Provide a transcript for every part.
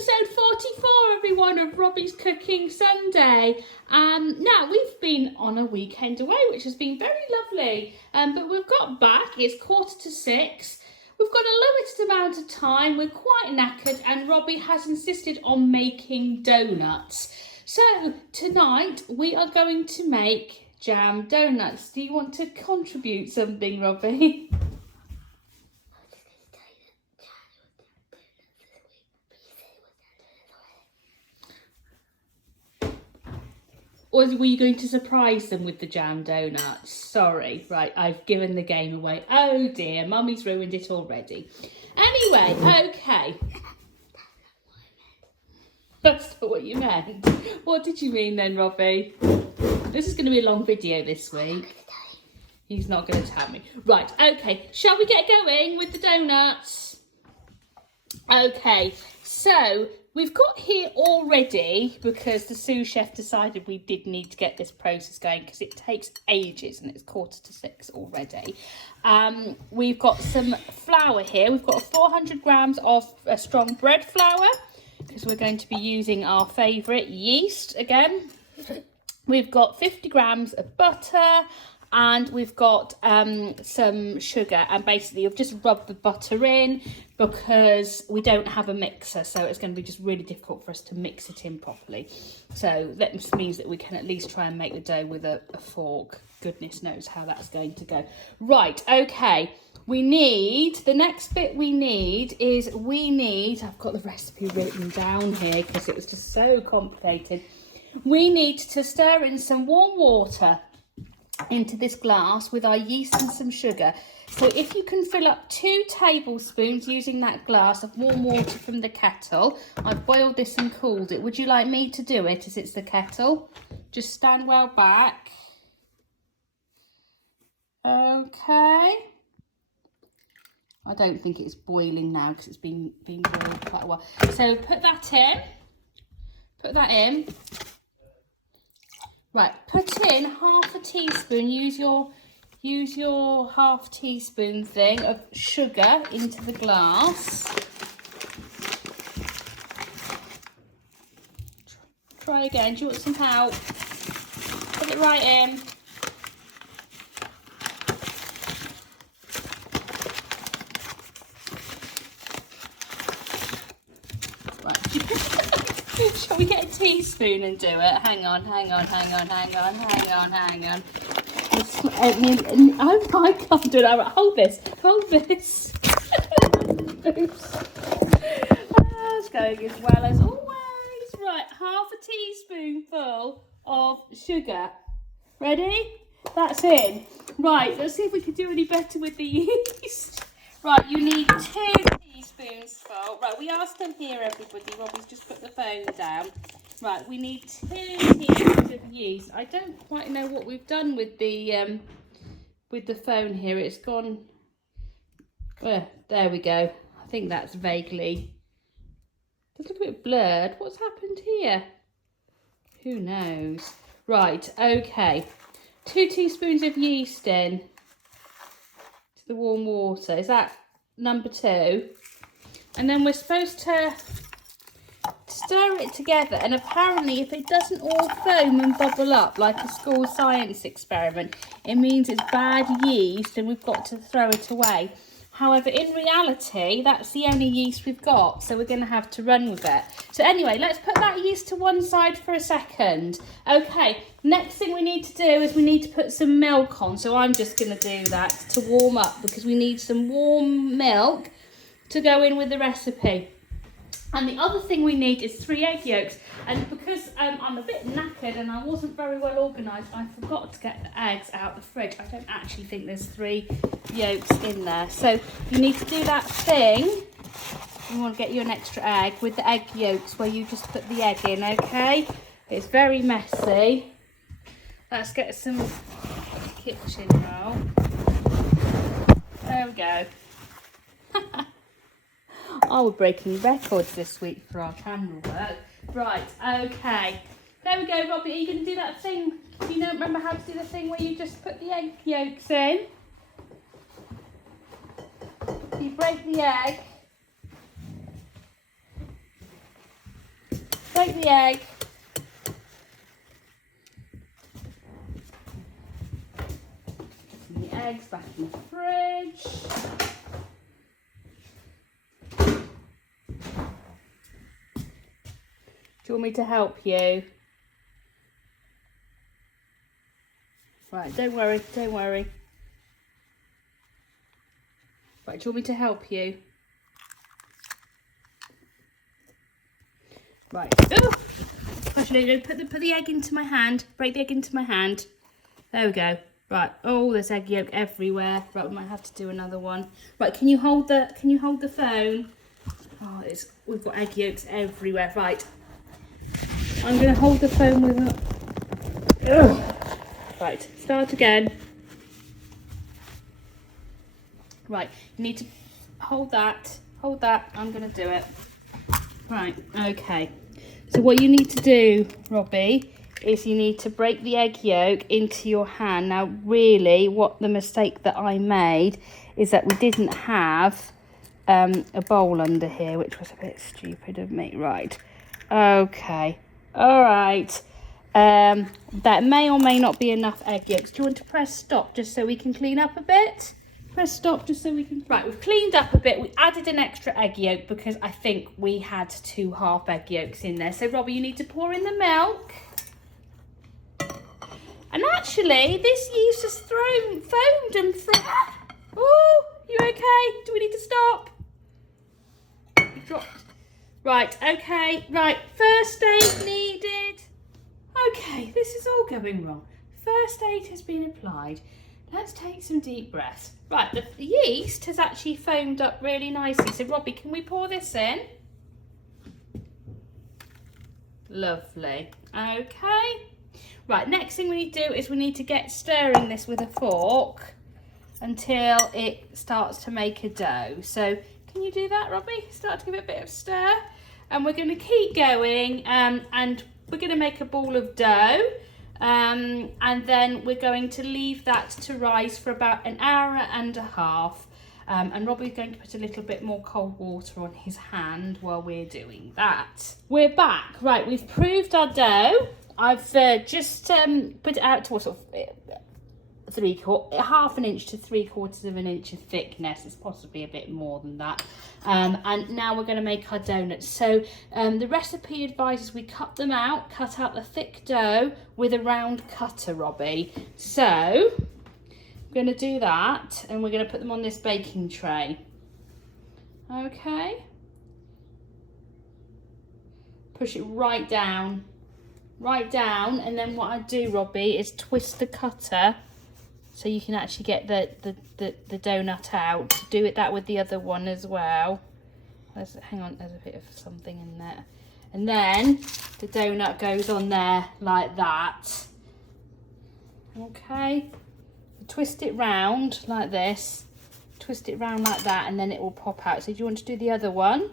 episode 44, everyone, of Robbie's Cooking Sunday. Now, we've been on a weekend away, which has been very lovely. But we've got back, it's 5:45. We've got a limited amount of time, we're quite knackered, and Robbie has insisted on making donuts. So, tonight, we are going to make jam donuts. Do you want to contribute something, Robbie? Or were you going to surprise them with the jam donuts? Sorry, right, I've given the game away. Oh dear, Mummy's ruined it already. Anyway, okay. That's not what you meant. What did you mean then, Robbie? This is going to be a long video this week. He's not going to tell me. Right, okay, shall we get going with the donuts? Okay, so we've got here already, because the sous chef decided we did need to get this process going because it takes ages and it's 5:45 already. We've got some flour here. We've got 400 grams of strong bread flour because we're going to be using our favourite yeast again. We've got 50 grams of butter. And we've got some sugar, and basically you've just rubbed the butter in because we don't have a mixer, so it's going to be just really difficult for us to mix it in properly. So that means that we can at least try and make the dough with a fork. Goodness knows how that's going to go. Right, okay, the next bit we need, I've got the recipe written down here because it was just so complicated. We need to stir in some warm water into this glass with our yeast and some sugar. So if you can fill up 2 tablespoons using that glass of warm water from the kettle. I've boiled this and cooled it. Would you like me to do it as it's the kettle? Just stand well back. Okay. I don't think it's boiling now because it's been boiled quite a while. So put that in. Right, put in half a teaspoon, use your half teaspoon thing of sugar into the glass. Try again, do you want some help? Put it right in. Shall we get a teaspoon and do it? Hang on. Oh, I can't do it. Right, hold this. Oops. It's going as well as always. Right, half a teaspoonful of sugar. Ready? That's in. Right, let's see if we can do any better with the yeast. Right, you need 2 teaspoons full. Right, we are still here, everybody. Robbie's just put the phone down. Right, we need 2 teaspoons of yeast. I don't quite know what we've done with the phone here. It's gone. There we go. I think that's vaguely. It's a little bit blurred. What's happened here? Who knows? Right, okay. 2 teaspoons of yeast in. The warm water, is that number 2? And then we're supposed to stir it together, and apparently if it doesn't all foam and bubble up like a school science experiment, it means it's bad yeast and we've got to throw it away. However, in reality, that's the only yeast we've got, so we're going to have to run with it. So anyway, let's put that yeast to one side for a second. Okay, next thing we need to do is we need to put some milk on. So I'm just going to do that to warm up because we need some warm milk to go in with the recipe. And the other thing we need is 3 egg yolks. And because I'm a bit knackered and I wasn't very well organised, I forgot to get the eggs out the fridge. I don't actually think there's 3 yolks in there. So you need to do that thing. You want to get you an extra egg with the egg yolks where you just put the egg in, okay? It's very messy. Let's get some kitchen roll. There we go. Oh, we're breaking records this week for our camera work. Right, okay. There we go, Robbie. Are you going to do that thing? Do you remember how to do the thing where you just put the egg yolks in? You break the egg. break the egg. The eggs back in the fridge. Do you want me to help you? Right, don't worry, don't worry. Right, do you want me to help you? Right. Oh! Actually, I'm going to put the egg into my hand. Break the egg into my hand. There we go. Right. Oh, there's egg yolk everywhere. Right, we might have to do another one. Right, can you hold the phone? Oh, we've got egg yolks everywhere. Right. I'm going to hold the phone with it. Ugh. Right, start again. Right, you need to hold that, I'm going to do it. Right, okay. So what you need to do, Robbie, is you need to break the egg yolk into your hand. Now, really, what the mistake that I made is that we didn't have a bowl under here, which was a bit stupid of me. Right, okay, all right. That may or may not be enough egg yolks. Do you want to press stop just so we can clean up a bit? Press stop just so we can... Right, we've cleaned up a bit. We added an extra egg yolk because I think we had 2 half egg yolks in there. So, Robbie, you need to pour in the milk. And actually, this yeast has foamed and Oh, you okay? Do we need to stop? You dropped. Right, okay. Right, first aid needed. Okay, this is all going wrong. First aid has been applied. Let's take some deep breaths. Right, the yeast has actually foamed up really nicely. So, Robbie, can we pour this in? Lovely. Okay. Right, next thing we need to do is we need to get stirring this with a fork until it starts to make a dough. So, can you do that, Robbie? Start to give it a bit of stir. And we're going to keep going and we're going to make a ball of dough. And then we're going to leave that to rise for about an hour and a half. And Robbie's going to put a little bit more cold water on his hand while we're doing that. We're back. Right, we've proved our dough. I've just put it out to sort of half an inch to 3/4 of an inch of thickness. It's possibly a bit more than that. And now we're going to make our donuts. So the recipe advises we cut out the thick dough with a round cutter, Robbie. So I'm going to do that and we're going to put them on this baking tray. Okay. Push it right down, and then what I do, Robbie, is twist the cutter so you can actually get the donut out. Do that with the other one as well. Hang on, there's a bit of something in there. And then the donut goes on there like that. Okay. Twist it round like this. Twist it round like that, and then it will pop out. So do you want to do the other one?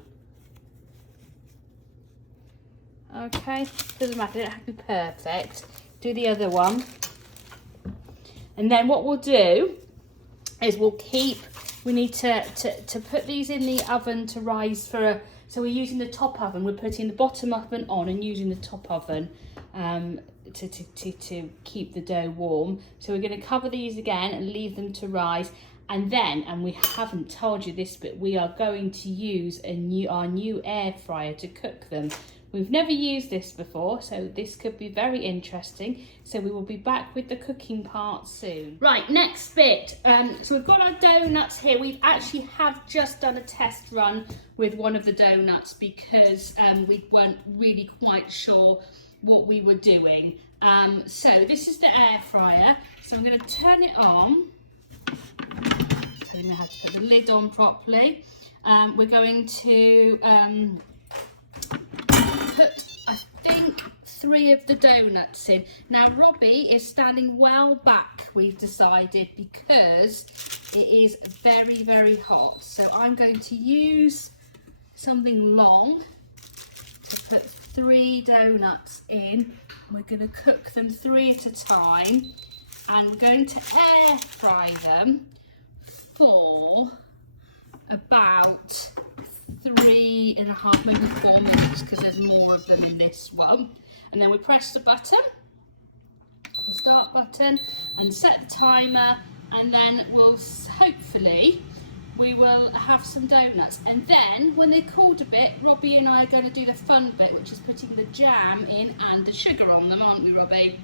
Okay, doesn't matter, it doesn't have to be perfect. Do the other one. And then what we'll do is we need to put these in the oven to rise so we're using the top oven, we're putting the bottom oven on and using the top oven to keep the dough warm. So we're going to cover these again and leave them to rise. And then, and we haven't told you this, but we are going to use our new air fryer to cook them. We've never used this before, so this could be very interesting. So we will be back with the cooking part soon. Right, next bit. So we've got our donuts here. We actually have just done a test run with one of the donuts because we weren't really quite sure what we were doing. So this is the air fryer. So I'm going to turn it on. So we know how to put the lid on properly. We're going to put, I think, 3 of the donuts in. Now Robbie is standing well back, we've decided, because it is very, very hot. So I'm going to use something long to put 3 donuts in. We're going to cook them 3 at a time, and we're going to air fry them for about 3.5, maybe 4 minutes, because there's more of them in this one. And then we press the button, the start button, and set the timer, and then we'll hopefully we will have some donuts. And then when they've cooled a bit, Robbie and I are going to do the fun bit, which is putting the jam in and the sugar on them, aren't we, Robbie?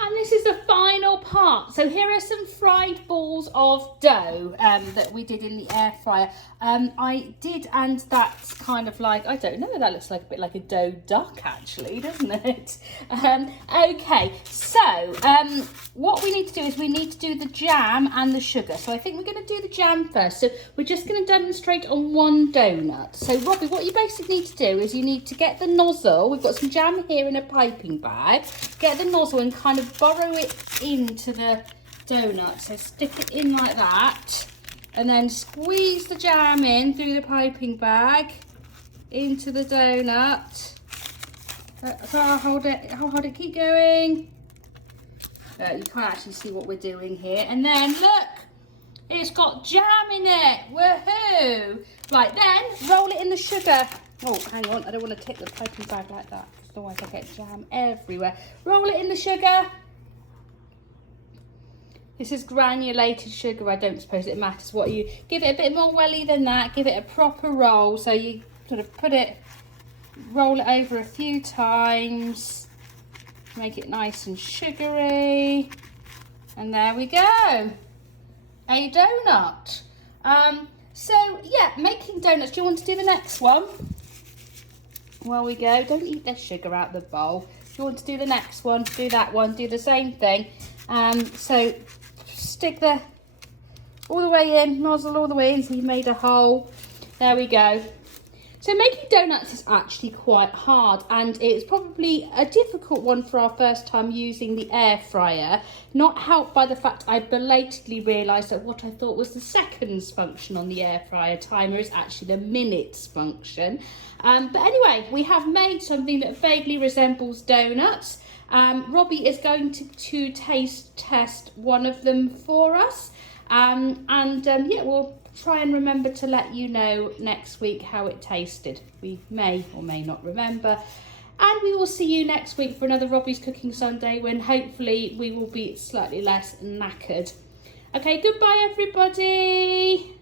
And this is the final part. So here are some fried balls of dough that we did in the air fryer. I did, and that's kind of like, I don't know, that looks like a bit like a dough duck actually, doesn't it? Okay, so what we need to do is we need to do the jam and the sugar. So I think we're going to do the jam first. So we're just going to demonstrate on one donut. So Robbie, what you basically need to do is you need to get the nozzle. We've got some jam here in a piping bag. Get the nozzle and kind of burrow it into the donut. So stick it in like that, and then squeeze the jam in through the piping bag into the donut. I'll hold it, keep going. You can't actually see what we're doing here. And then look, it's got jam in it. Woohoo! Right, then roll it in the sugar. Oh, hang on, I don't want to tip the piping bag like that, otherwise I get jam everywhere. Roll it in the sugar. This is granulated sugar. I don't suppose it matters what you give it. A bit more welly than that. Give it a proper roll. So you sort of roll it over a few times, make it nice and sugary, and there we go, a donut. So yeah, making donuts. Do you want to do the next one? Well, we go. Don't eat the sugar out the bowl. If you want to do the next one, do that one. Do the same thing. So stick all the way in, nozzle all the way in, so you've made a hole. There we go. So making donuts is actually quite hard, and it's probably a difficult one for our first time using the air fryer, not helped by the fact I belatedly realised that what I thought was the seconds function on the air fryer timer is actually the minutes function. But anyway, we have made something that vaguely resembles donuts. Robbie is going to taste test one of them for us, yeah, we'll try and remember to let you know next week how it tasted. We may or may not remember, and we will see you next week for another Robbie's Cooking Sunday, when hopefully we will be slightly less knackered. Okay, goodbye everybody.